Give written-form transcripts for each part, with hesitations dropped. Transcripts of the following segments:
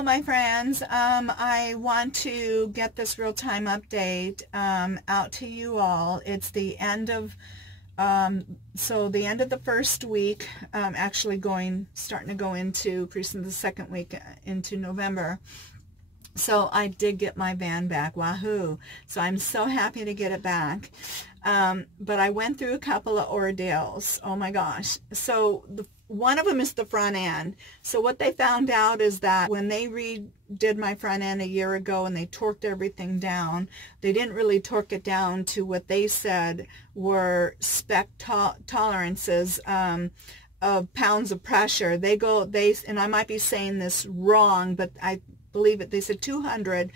Hello, my friends. I want to get this real-time update out to you all. It's the end of the end of the first week, actually starting to go into the second week into November. So I did get my van back. Wahoo! So I'm so happy to get it back. But I went through a couple of ordeals. Oh my gosh. So one of them is the front end. So what they found out is that when they redid my front end a year ago and they torqued everything down, they didn't really torque it down to what they said were spec tolerances of pounds of pressure. And I might be saying this wrong, but I believe it. They said 200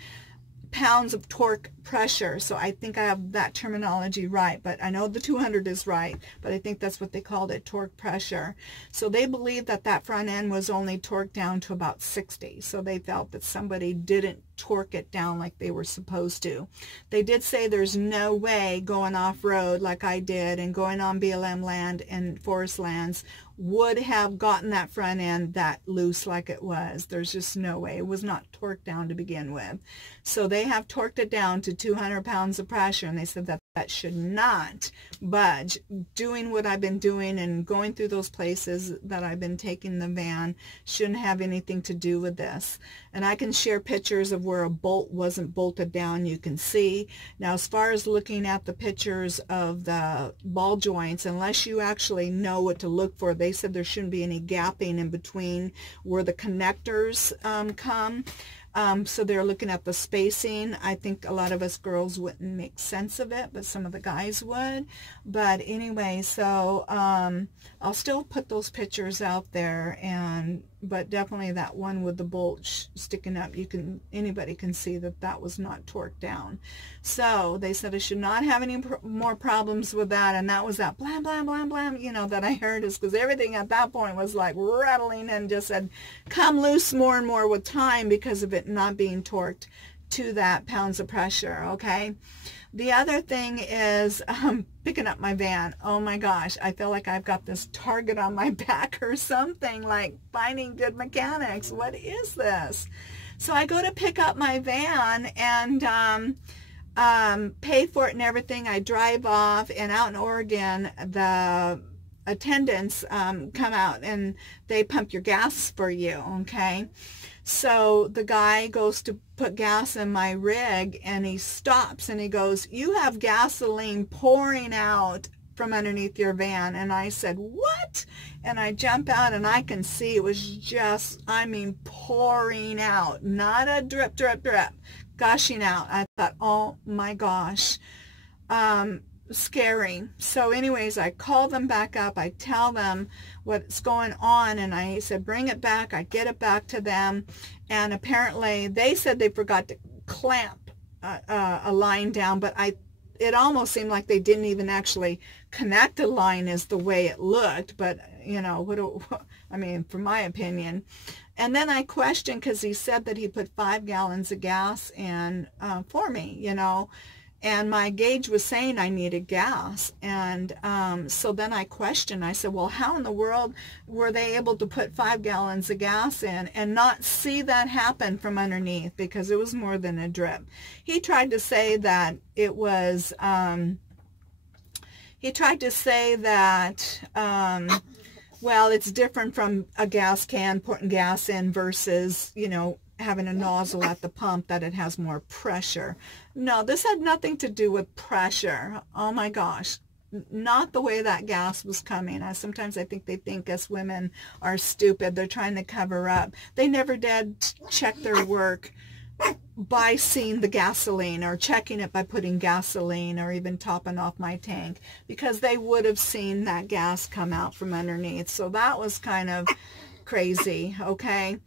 pounds of torque pressure. So I think I have that terminology right, but I know the 200 is right, but I think that's what they called it, torque pressure. So they believed that that front end was only torqued down to about 60. So they felt that somebody didn't torque it down like they were supposed to. They did say there's no way going off-road like I did and going on BLM land and forest lands would have gotten that front end that loose like it was. There's just no way. It was not torqued down to begin with. So they have torqued it down to 200 pounds of pressure, and they said that that should not budge. Doing what I've been doing and going through those places that I've been taking the van shouldn't have anything to do with this. And I can share pictures of where a bolt wasn't bolted down, you can see. Now, as far as looking at the pictures of the ball joints, unless you actually know what to look for, they said there shouldn't be any gapping in between where the connectors come. So they're looking at the spacing. I think a lot of us girls wouldn't make sense of it, but some of the guys would. But anyway, so I'll still put those pictures out there, but definitely that one with the bolt sticking up, anybody can see that that was not torqued down. So they said I should not have any more problems with that, and that was that blam, blam, blam, blam, that I heard, is because everything at that point was like rattling and just had come loose more and more with time because of it not being torqued to that pounds of pressure. Okay. The other thing is picking up my van. Oh my gosh, I feel like I've got this target on my back or something, like finding good mechanics. What is this? So I go to pick up my van and pay for it and everything. I drive off, and out in Oregon, the attendants come out and they pump your gas for you. Okay. So the guy goes to put gas in my rig, and he stops and he goes, "You have gasoline pouring out from underneath your van." And I said, "What?" And I jump out, and I can see it was just, I mean, pouring out, not a drip, drip, drip, gushing out. I thought, oh my gosh. Scary. So anyways, I call them back up. I tell them what's going on, and I said, bring it back. I get it back to them, and apparently they said they forgot to clamp a line down, but it almost seemed like they didn't even actually connect a line as the way it looked. But I mean, from my opinion. And then I questioned, because he said that he put 5 gallons of gas in for me, and my gauge was saying I needed gas. And so then I questioned. I said, well, how in the world were they able to put 5 gallons of gas in and not see that happen from underneath? Because it was more than a drip. He tried to say that it was, well, it's different from a gas can putting gas in versus, having a nozzle at the pump, that it has more pressure. No, this had nothing to do with pressure. Oh my gosh. Not the way that gas was coming. Sometimes I think they think us women are stupid. They're trying to cover up. They never did check their work by seeing the gasoline, or checking it by putting gasoline, or even topping off my tank, because they would have seen that gas come out from underneath. So that was kind of crazy. Okay.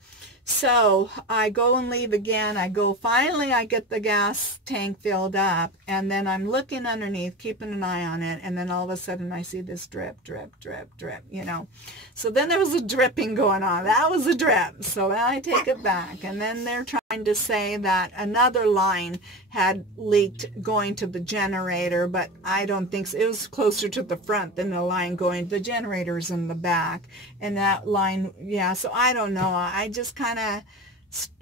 So I go and leave again. Finally I get the gas tank filled up, and then I'm looking underneath, keeping an eye on it, and then all of a sudden I see this drip, drip, drip, drip, So then there was a dripping going on. That was a drip. So then I take it back, and then they're trying to say that another line had leaked going to the generator, but I don't think so. It was closer to the front than the line going. The generator's in the back, and that line, yeah, so I don't know. I just kind of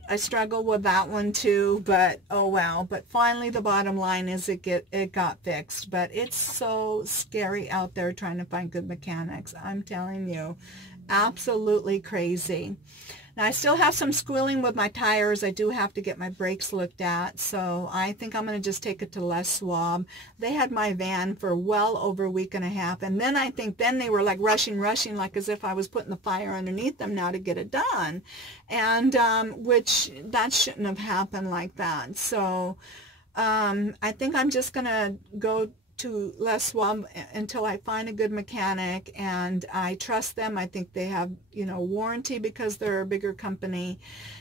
I struggle with that one too, but oh well. But finally the bottom line is it got fixed. But it's so scary out there trying to find good mechanics. I'm telling you, absolutely crazy. Now I still have some squealing with my tires. I do have to get my brakes looked at, so I think I'm going to just take it to Les Schwab. They had my van for well over a week and a half, and then I think then they were like rushing, like as if I was putting the fire underneath them now to get it done, and which that shouldn't have happened like that. So I think I'm just going to go to Les Schwab until I find a good mechanic, and I trust them. I think they have, you know, warranty because they're a bigger company.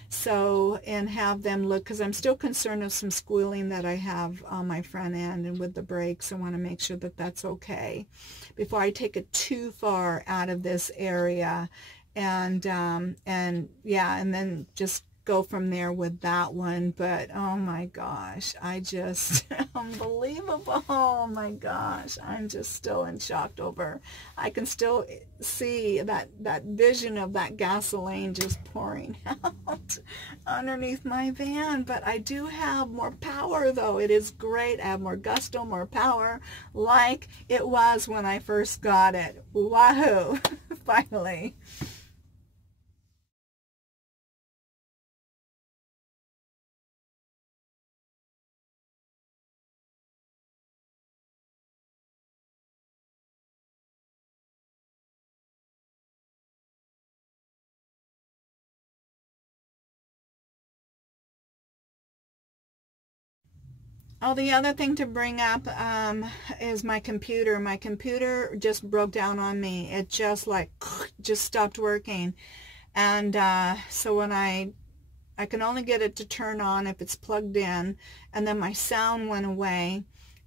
So, and have them look, because I'm still concerned of some squealing that I have on my front end and with the brakes. I want to make sure that that's okay before I take it too far out of this area, and yeah, and then just go from there with that one. But oh my gosh, I just unbelievable. Oh my gosh, I'm just still in shock over. I can still see that vision of that gasoline just pouring out underneath my van. But I do have more power though. It is great. I have more gusto, more power, like it was when I first got it. Wahoo. Finally. Oh, the other thing to bring up is my computer. My computer just broke down on me. It just like, just stopped working. And so when I can only get it to turn on if it's plugged in, and then my sound went away,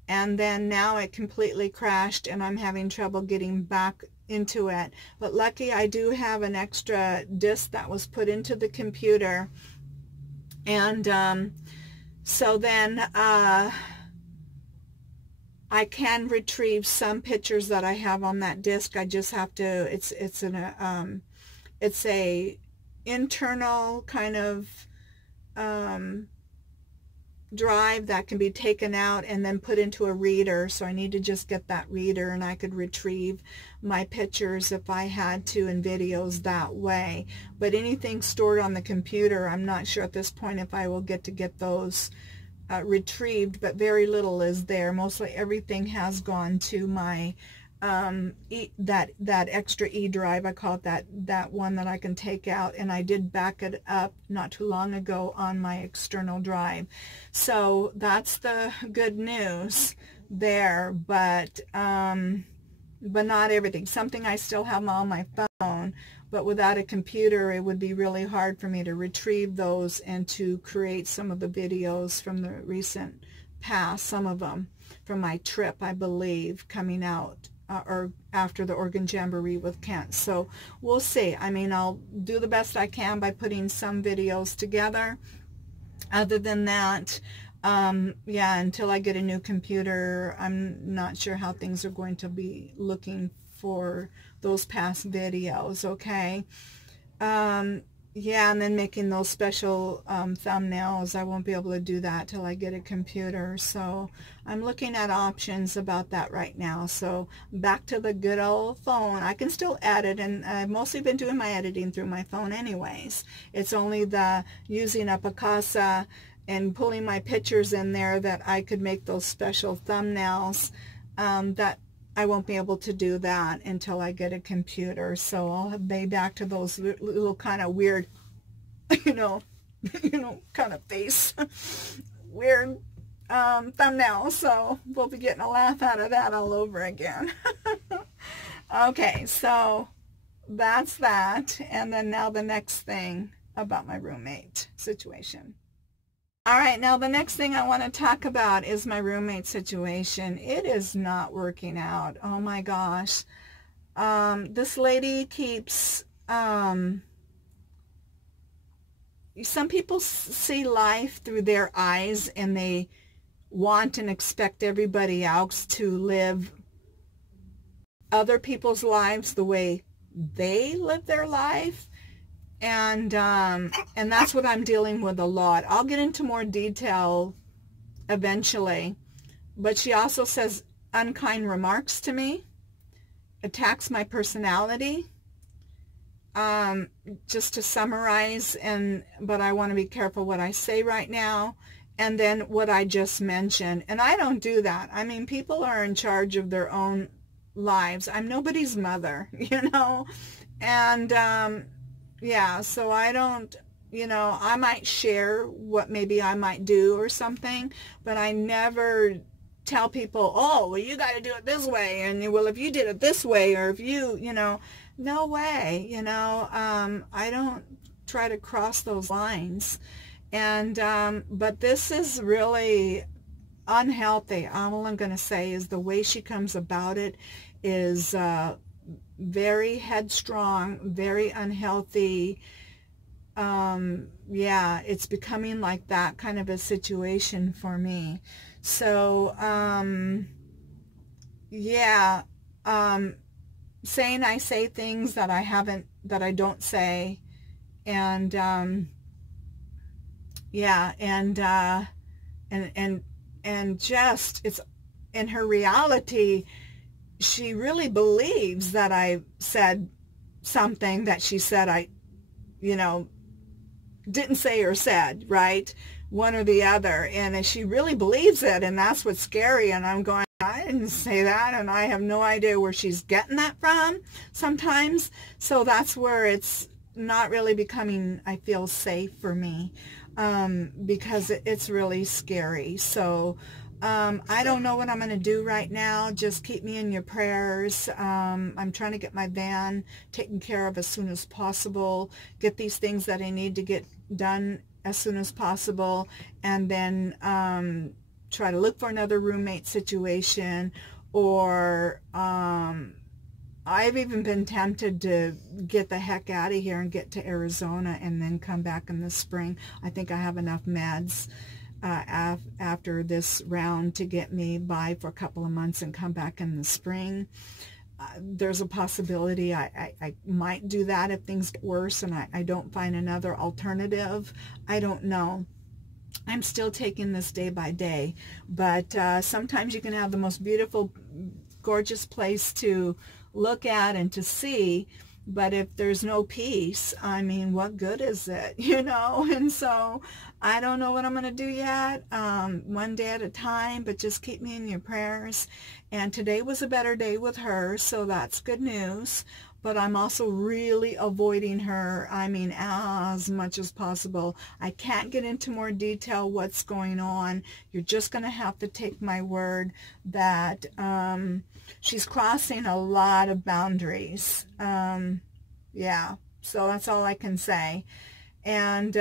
and then now it completely crashed and I'm having trouble getting back into it. But lucky I do have an extra disk that was put into the computer, and so then I can retrieve some pictures that I have on that disk. I just have to, it's a internal kind of drive that can be taken out and then put into a reader. So I need to just get that reader, and I could retrieve my pictures if I had to, and videos that way. But anything stored on the computer, I'm not sure at this point if I will get those retrieved, but very little is there. Mostly everything has gone to my that extra E drive. I call it that one that I can take out, and I did back it up not too long ago on my external drive. So that's the good news there, but not everything. Something I still have on my phone, but without a computer it would be really hard for me to retrieve those and to create some of the videos from the recent past, some of them from my trip, I believe, coming out or after the Organ Jamboree with Kent. So we'll see. I mean, I'll do the best I can by putting some videos together. Other than that, yeah, until I get a new computer, I'm not sure how things are going to be looking for those past videos, okay? Yeah, and then making those special thumbnails, I won't be able to do that till I get a computer. So I'm looking at options about that right now. So back to the good old phone. I can still edit, and I've mostly been doing my editing through my phone anyways. It's only the using a Picasa and pulling my pictures in there that I could make those special thumbnails. That I won't be able to do that until I get a computer. So I'll be back to those little kind of weird, you know, kind of face, weird thumbnails. So we'll be getting a laugh out of that all over again. Okay, so that's that. And then now the next thing about my roommate situation. All right, now the next thing I want to talk about is my roommate situation. It is not working out. Oh my gosh. This lady keeps, some people see life through their eyes, and they want and expect everybody else to live other people's lives the way they live their life. And that's what I'm dealing with a lot. I'll get into more detail eventually. But she also says unkind remarks to me, attacks my personality. Just to summarize, but I want to be careful what I say right now. And then what I just mentioned. And I don't do that. I mean, people are in charge of their own lives. I'm nobody's mother, you know. And yeah, so I don't, you know, I might share what maybe I might do or something, but I never tell people, oh, well, you got to do it this way, and well, if you did it this way, or if you know, no way, you know. I don't try to cross those lines. And but this is really unhealthy. All I'm going to say is the way she comes about it is very headstrong, very unhealthy. Yeah, it's becoming like that kind of a situation for me. So yeah, saying I say things that I don't say, and yeah, and just, it's in her reality, she really believes that I said something that she said I, you know, didn't say or said, right? One or the other. And she really believes it, and that's what's scary. And I'm going, I didn't say that, and I have no idea where she's getting that from sometimes. So that's where it's not really becoming, I feel, safe for me, because it's really scary. So I don't know what I'm going to do right now. Just keep me in your prayers. I'm trying to get my van taken care of as soon as possible, get these things that I need to get done as soon as possible, and then try to look for another roommate situation. Or I've even been tempted to get the heck out of here and get to Arizona and then come back in the spring. I think I have enough meds after this round to get me by for a couple of months and come back in the spring. There's a possibility I might do that if things get worse and I don't find another alternative. I don't know. I'm still taking this day by day, but sometimes you can have the most beautiful, gorgeous place to look at and to see, but if there's no peace, I mean, what good is it, you know? And so I don't know what I'm going to do yet, one day at a time, but just keep me in your prayers. And today was a better day with her, so that's good news. But I'm also really avoiding her, I mean, as much as possible. I can't get into more detail what's going on. You're just going to have to take my word that she's crossing a lot of boundaries. Yeah, so that's all I can say. And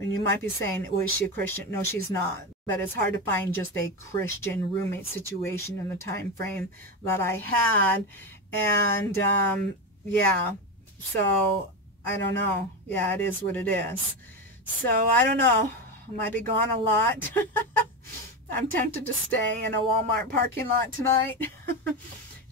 you might be saying, well, is she a Christian? No, she's not. But it's hard to find just a Christian roommate situation in the time frame that I had. And yeah, so I don't know. Yeah, it is what it is. So I don't know. I might be gone a lot. I'm tempted to stay in a Walmart parking lot tonight.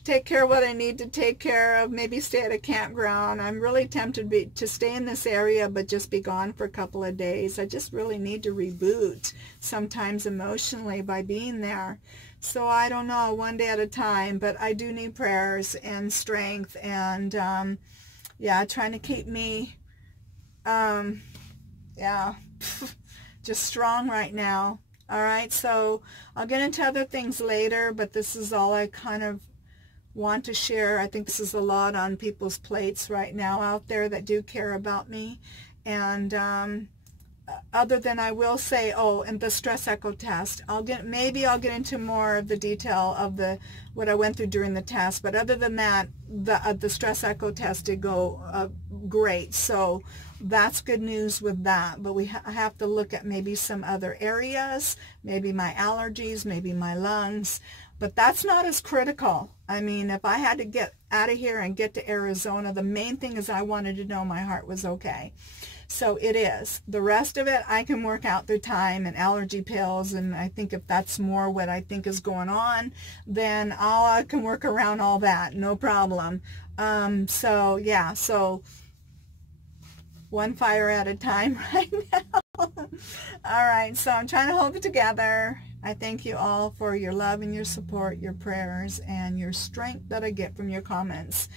Take care of what I need to take care of. Maybe stay at a campground. I'm really tempted to stay in this area, but just be gone for a couple of days. I just really need to reboot sometimes emotionally by being there. So I don't know, one day at a time, but I do need prayers and strength, and yeah, trying to keep me, yeah, just strong right now. All right, so I'll get into other things later, but this is all I kind of want to share. I think this is a lot on people's plates right now out there that do care about me. And other than, I will say, oh, and the stress echo test, maybe I'll get into more of the detail of what I went through during the test, but other than that, the stress echo test did go great. So that's good news with that. But I have to look at maybe some other areas, maybe my allergies, maybe my lungs. But that's not as critical. I mean, if I had to get out of here and get to Arizona, the main thing is I wanted to know my heart was okay. So it is. The rest of it, I can work out through time and allergy pills, and I think if that's more what I think is going on, then I can work around all that, no problem. So yeah, so one fire at a time right now. All right, so I'm trying to hold it together. I thank you all for your love and your support, your prayers, and your strength that I get from your comments.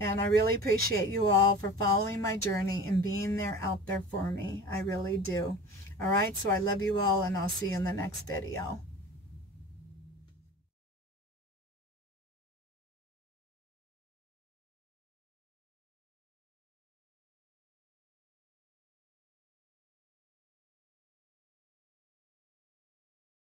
And I really appreciate you all for following my journey and being there out there for me. I really do. All right, so I love you all, and I'll see you in the next video.